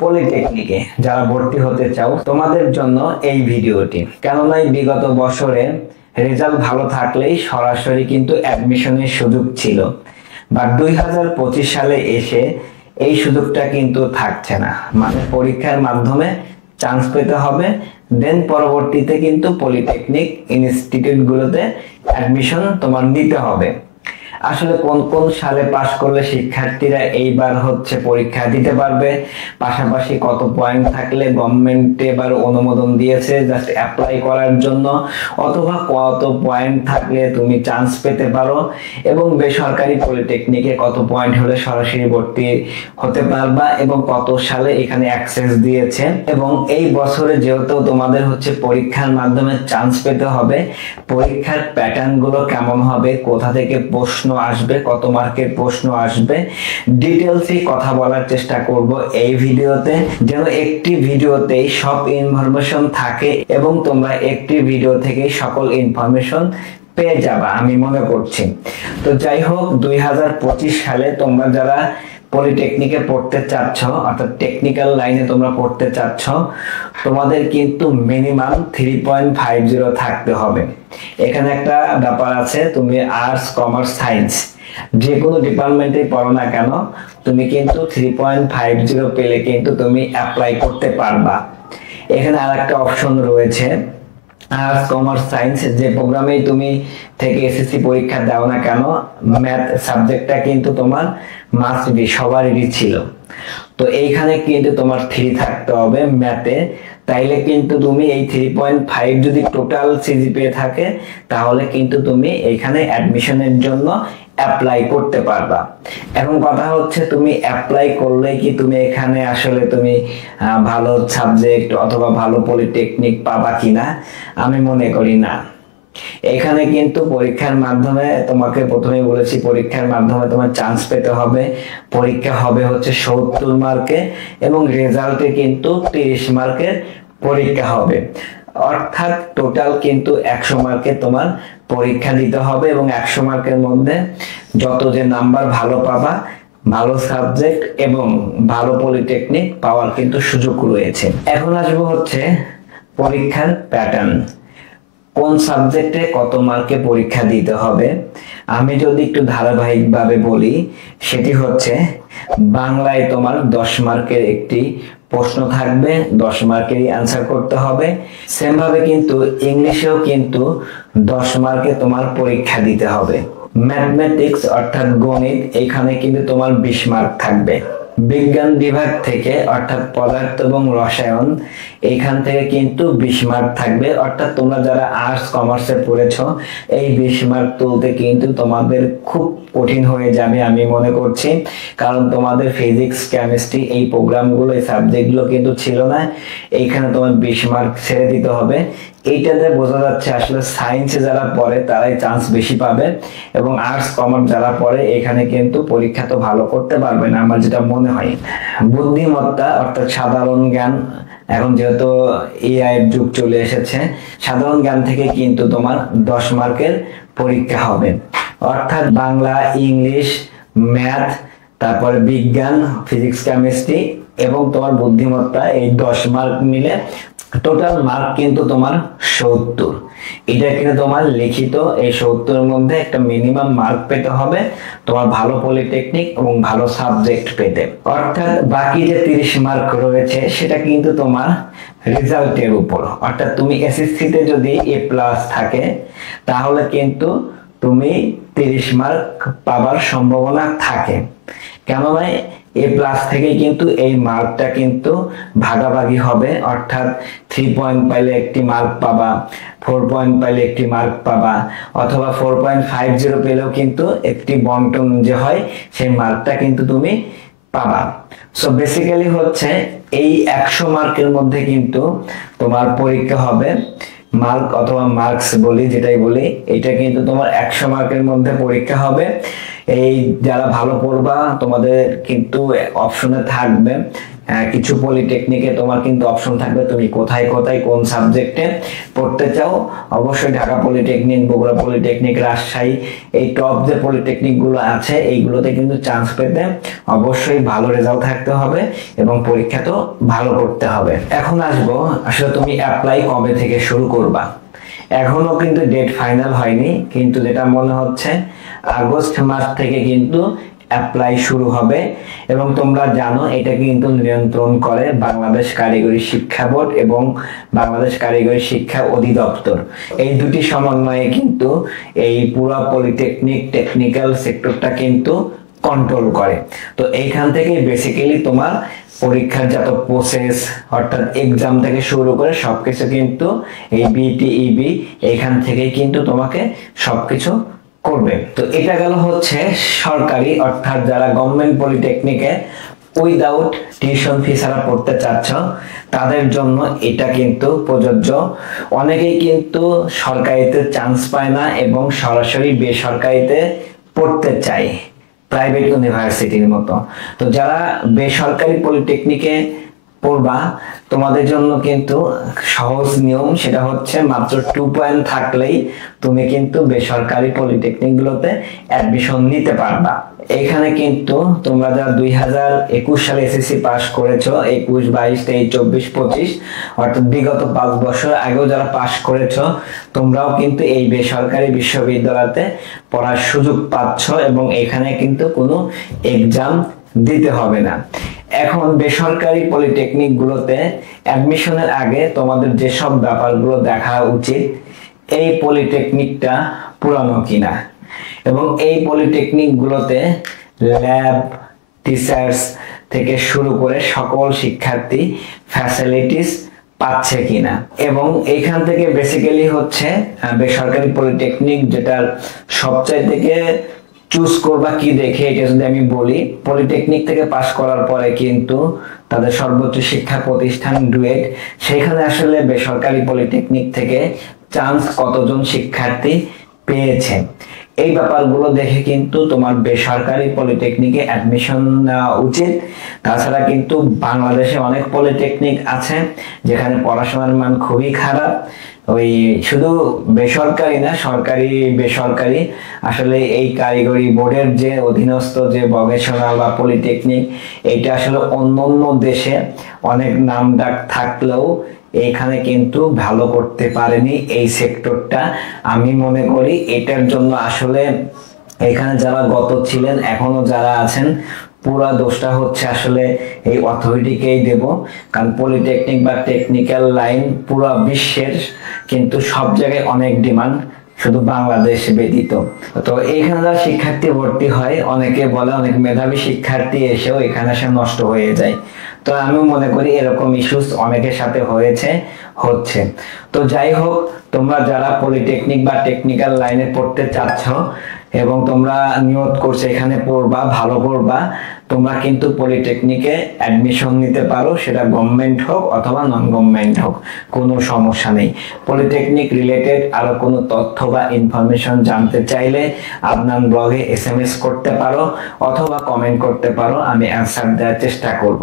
পলিটেকনিকে যারা ভর্তি হতে চাও তোমাদের জন্য এই ভিডিওটি। কেননা বিগত বছরে রেজাল্ট ভালো থাকলেই সরাসরি কিন্তু অ্যাডমিশনের সুযোগ ছিল, বাট 2025 সালে এসে এই সুযোগটা কিন্তু থাকছে না। মানে পরীক্ষার মাধ্যমে চান্স পেতে হবে, দেন পরবর্তীতে কিন্তু পলিটেকনিক ইনস্টিটিউটগুলোতে অ্যাডমিশন তোমার নিতে হবে। আসলে কোন কোন সালে পাশ করলে শিক্ষার্থীরা এইবার পরীক্ষা দিতে পারবে, পাশাপাশি কত পয়েন্ট থাকলে গভর্নমেন্ট এবার অনুমোদন দিয়েছে জাস্ট অ্যাপ্লাই করার জন্য, অথবা কত পয়েন্ট থাকলে তুমি চান্স পেতে পারো, এবং বেসরকারি পলিটেকনিকে কত পয়েন্ট হলে সরাসরি ভর্তি হতে পারবা, এবং কত সালে এখানে অ্যাক্সেস দিয়েছে। এবং এই বছরে যেহেতু তোমাদের পরীক্ষার মাধ্যমে চান্স পেতে হবে, পরীক্ষার প্যাটার্ন গুলো কেমন হবে, কোথা থেকে প্রশ্ন আসবে, কত মার্কের প্রশ্ন আসবে, ডিটেইলসে কথা বলার চেষ্টা করব এই ভিডিওতে, যেন একটি ভিডিওতেই সব ইনফরমেশন থাকে এবং তোমরা একটি ভিডিও থেকে সকল ইনফরমেশন পেয়ে যাবা আমি মনে করছি। তো যাই হোক, 2025 সালে তোমরা যারা পলিটেকনিকে পড়তে চাচ্ছ, অর্থাৎ টেকনিক্যাল লাইনে তোমরা পড়তে চাচ্ছ, তোমাদের কিন্তু মিনিমাম 3.50 থাকতে হবে। এখানে একটা ব্যাপার আছে, তুমি আর্টস, কমার্স, সায়েন্স যে কোনো ডিপার্টমেন্টে পড়ো না কেন, তুমি কিন্তু 3.50 পেলে কিন্তু তুমি অ্যাপ্লাই করতে পারবা। এখানে আরেকটা অপশন রয়েছে, আর্টস, কমার্স, সায়েন্স যে প্রোগ্রামেই তুমি থেকে এসএসসি পরীক্ষা দাও না কেন, ম্যাথ সাবজেক্টটা কিন্তু তোমার মাস্ট বি সবারই ছিল। তো এইখানে কিন্তু তোমার 3 থাকতে হবে ম্যাথে, তাইলে কিন্তু তুমি এই 3.5 যদি টোটাল সিজিপিএ থাকে, তাহলে কিন্তু তুমি এখানে অ্যাডমিশনের জন্য অ্যাপ্লাই করতে পারবা। এখন কথা হচ্ছে, তুমি অ্যাপ্লাই করলে কি তুমি এখানে আসলে তুমি ভালো সাবজেক্ট অথবা ভালো পলিটেকনিক পাবা কিনা, আমি মনে করি না। এখানে কিন্তু পরীক্ষার মাধ্যমে, তোমাকে প্রথমেই বলেছি পরীক্ষার মাধ্যমে তোমার চান্স পেতে হবে। পরীক্ষা হবে 70 মার্কে এবং রেজাল্টে কিন্তু 30 মার্কের পরীক্ষা হবে, অর্থাৎ টোটাল কিন্তু 100 মার্কে তোমার পরীক্ষা দিতে হবে, এবং 100 মার্কের মধ্যে যত যে নাম্বার ভালো পাবা, ভালো সাবজেক্ট এবং ভালো পলিটেকনিক পাওয়ার কিন্তু সুযোগ রয়েছে। এখন আসবো পরীক্ষার প্যাটার্ন, কোন সাবজেক্টে কত মার্কে পরীক্ষা দিতে হবে। আমি যদি একটু ধারাবাহিকভাবে বলি, সেটি বাংলায় তোমার 10 মার্কের একটি প্রশ্ন থাকবে, 10 মার্কেরই অ্যান্সার করতে হবে। সেম ভাবে কিন্তু ইংলিশেও কিন্তু 10 মার্কে তোমার পরীক্ষা দিতে হবে। ম্যাথমেটিক্স অর্থাৎ গণিত, এখানে কিন্তু তোমার 20 মার্ক থাকবে। বিজ্ঞান বিভাগ থেকে অর্থাৎ পদার্থ এবং রসায়ন, এখান থেকে কিন্তু 20 মার্ক থাকবে। অর্থাৎ তোমরা যারা আর্টস, কমার্সে পড়েছো, এই 20 মার্ক তুলতে কিন্তু তোমাদের খুব কঠিন হয়ে যাবে আমি মনে করছি, কারণ তোমাদের ফিজিক্স, কেমিস্ট্রি এই প্রোগ্রামগুলো, এই সাবজেক্টগুলো কিন্তু ছিল না। এইখানে তোমার 20 মার্ক ছেড়ে দিতে হবে। এইটাতে বোঝা যাচ্ছে আসলে সায়েন্সে যারা পড়ে তারাই চান্স বেশি পাবে, এবং আর্টস, কমার্স যারা পড়ে এখানে কিন্তু পরীক্ষা তো ভালো করতে পারবে না আমার যেটা মনে হয়। বুদ্ধিমত্তা অর্থাৎ সাধারণ জ্ঞান, এখন যেহেতু এআই এর যুগ চলে এসেছে, সাধারণ জ্ঞান থেকে কিন্তু তোমার 10 মার্কের পরীক্ষা হবে। অর্থাৎ বাংলা, ইংলিশ, ম্যাথ, তারপরে বিজ্ঞান, ফিজিক্স, কেমিস্ট্রি এবং তোমার বুদ্ধিমত্তা, এই 10 মার্ক মিলে টোটাল মার্ক কিন্তু তোমার 70। এটা কিন্তু তোমার লিখিত, এই 70 এর মধ্যে একটা মিনিমাম মার্ক পেতে হবে তোমার ভালো পলিটেকনিক এবং ভালো সাবজেক্ট পেতে। অর্থাৎ বাকি যে 30 মার্ক রয়েছে সেটা কিন্তু তোমার রেজাল্টের উপর। অর্থাৎ তুমি এসএসসি তে যদি এ প্লাস থাকে, তাহলে কিন্তু তুমি 30 মার্ক পাবার সম্ভাবনা থাকে। কেননা এ প্লাস থেকে কিন্তু এই মার্কটা কিন্তু ভাগাভাগি হবে, অর্থাৎ 3 পয়েন্ট পাইলে একটি মার্ক পাবা, 4 পয়েন্ট পাইলে একটি মার্ক পাবা, অথবা 4.50 পেলেও কিন্তু একটি বন্টন যে হয় সেই মার্কটা কিন্তু তুমি পাবা। সো বেসিক্যালি এই 100 মার্কের মধ্যে কিন্তু তোমার পরীক্ষা হবে। মার্ক অথবা মার্কস বলি, যেটাই বলি, এটা কিন্তু তোমার 100 মার্কের মধ্যে পরীক্ষা হবে। এই যারা ভালো পড়বা তোমাদের কিন্তু অপশনে থাকবে কিছু পলিটেকনিকে তোমার কিন্তু অপশন থাকবে তুমি কোথায় কোথায় কোন সাবজেক্টে পড়তে চাও। অবশ্যই ঢাকা পলিটেকনিক, বগুড়া পলিটেকনিক, রাজশাহী, এই টপ যে পলিটেকনিক গুলো আছে এইগুলোতে কিন্তু চান্স পেতে অবশ্যই ভালো রেজাল্ট থাকতে হবে এবং পরীক্ষা তো ভালো করতে হবে। এখন আসবো আসলে তুমি অ্যাপ্লাই কবে থেকে শুরু করবা। এখনো কিন্তু ডেট ফাইনাল হয়নি, কিন্তু যেটা মনে হচ্ছে আগস্ট মাস থেকে কিন্তু অ্যাপ্লাই শুরু হবে। এবং তোমরা জানো এটা কিন্তু নিয়ন্ত্রণ করে বাংলাদেশ কারিগরি শিক্ষা বোর্ড এবং বাংলাদেশ কারিগরি শিক্ষা অধিদপ্তর। এই দুটি সমন্বয়ে কিন্তু এই পুরো পলিটেকনিক টেকনিক্যাল সেক্টরটা কিন্তু কন্ট্রোল করে। তো এইখান থেকে বেসিক্যালি তোমার পরীক্ষার যত প্রসেস অর্থাৎ এক্সাম থেকে শুরু করে সবকিছু কিন্তু এই বিটিইবি এইখান থেকেই কিন্তু তোমাকে সবকিছু করবে। তো এটা গেল হচ্ছে সরকারি অর্থাৎ যারা গভর্নমেন্ট পলিটেকনিকে উইদাউট টিউশন ফি ছাড়া পড়তে চাচ্ছ তাদের জন্য এটা কিন্তু প্রযোজ্য। অনেকেই কিন্তু সরকারিতে চান্স পায় না এবং সরাসরি বেসরকারিতে পড়তে চায় প্রাইভেট ইউনিভার্সিটির মতো। তো যারা বেসরকারি পলিটেকনিকে পড়বা তোমাদের জন্য কিন্তু সহজ নিয়ম, সেটা হচ্ছে মাত্র 2 পয়েন্ট থাকলেই তুমি কিন্তু বেসরকারি পলিটেকনিক গুলোতে অ্যাডমিশন নিতে পারবা। এখানে কিন্তু তোমরা যারা 2021 সালে এসএসসি পাস করেছো, 21, 22, 23, 24, 25 অর্থাৎ বিগত 5 বছর আগেও যারা পাস করেছো তোমরাও কিন্তু এই বেসরকারি বিশ্ববিদ্যালয়তে পড়ার সুযোগ পাচ্ছ এবং এখানে কিন্তু কোনো এক্সাম দিতে হবে না। এখন বেসরকারি পলিটেকনিক গুলোতে অ্যাডমিশনের আগে তোমাদের যেসব ব্যাপারগুলো দেখা উচিত, এই পলিটেকনিকটা পুরানো কিনা এবং এই পলিটেকনিক গুলোতে ল্যাব, টিচার্স থেকে শুরু করে সকল শিক্ষার্থী ফ্যাসিলিটিস পাচ্ছে কিনা। এবং এইখান থেকে বেসিক্যালি হচ্ছে বেসরকারি পলিটেকনিক যেটার সবচাইতে থেকে চুজ করবা কি দেখে, এটা যদি আমি বলি, পলিটেকনিক থেকে পাশ করার পরে কিন্তু তাদের সর্বোচ্চ শিক্ষা প্রতিষ্ঠান ডুয়েট, সেখানে আসলে বেসরকারি পলিটেকনিক থেকে চান্স কতজন শিক্ষার্থী পেয়েছে এই ব্যাপারগুলো দেখে কিন্তু তোমার বেসরকারি পলিটেকনিকে অ্যাডমিশন নেওয়া উচিত। তাছাড়া কিন্তু বাংলাদেশে অনেক পলিটেকনিক আছে যেখানে পড়াশোনার মান খুবই খারাপ। ওই শুধু বেসরকারি না, সরকারি বেসরকারি আসলে এই কারিগরি বোর্ডের যে অধীনস্থ যে ভোকেশনাল বা পলিটেকনিক, এটা আসলে অন্যান্য দেশে অনেক নাম ডাক থাকলেও এখানে কিন্তু ভালো করতে পারেনি এই সেক্টরটা। আমি মনে করি এটার জন্য আসলে এখানে যারা গত ছিলেন এখনো যারা আছেন পুরা দোষটা হচ্ছে আসলে এই অথরিটিকেই দেব। কারণ পলিটেকনিক বা টেকনিক্যাল লাইন পুরো বিশ্বের কিন্তু সব জায়গায় অনেক ডিমান্ড, শুধু বাংলাদেশ ব্যতীত। তো এখানে যারা শিক্ষার্থী ভর্তি হয় অনেকে বলে অনেক মেধাবী শিক্ষার্থী এসেও এখানে এসে নষ্ট হয়ে যায়। তো আমি মনে করি এরকম ইস্যুস অনেকের সাথে হচ্ছে। তো যাই হোক, তোমরা যারা পলিটেকনিক বা টেকনিক্যাল লাইনে পড়তে চাচ্ছ এবং তোমরা নিয়ত করছো এখানে পড়বা, ভালো করবা, তোমরা কিন্তু পলিটেকনিকে অ্যাডমিশন নিতে পারো, সেটা গভর্নমেন্ট হোক অথবা নন গভর্নমেন্ট হোক, কোনো সমস্যা নেই। পলিটেকনিক রিলেটেড আরো কোনো তথ্য বা ইনফরমেশন জানতে চাইলে আপনার ব্লগে SMS করতে পারো অথবা কমেন্ট করতে পারো, আমি অ্যান্সার দেওয়ার চেষ্টা করব।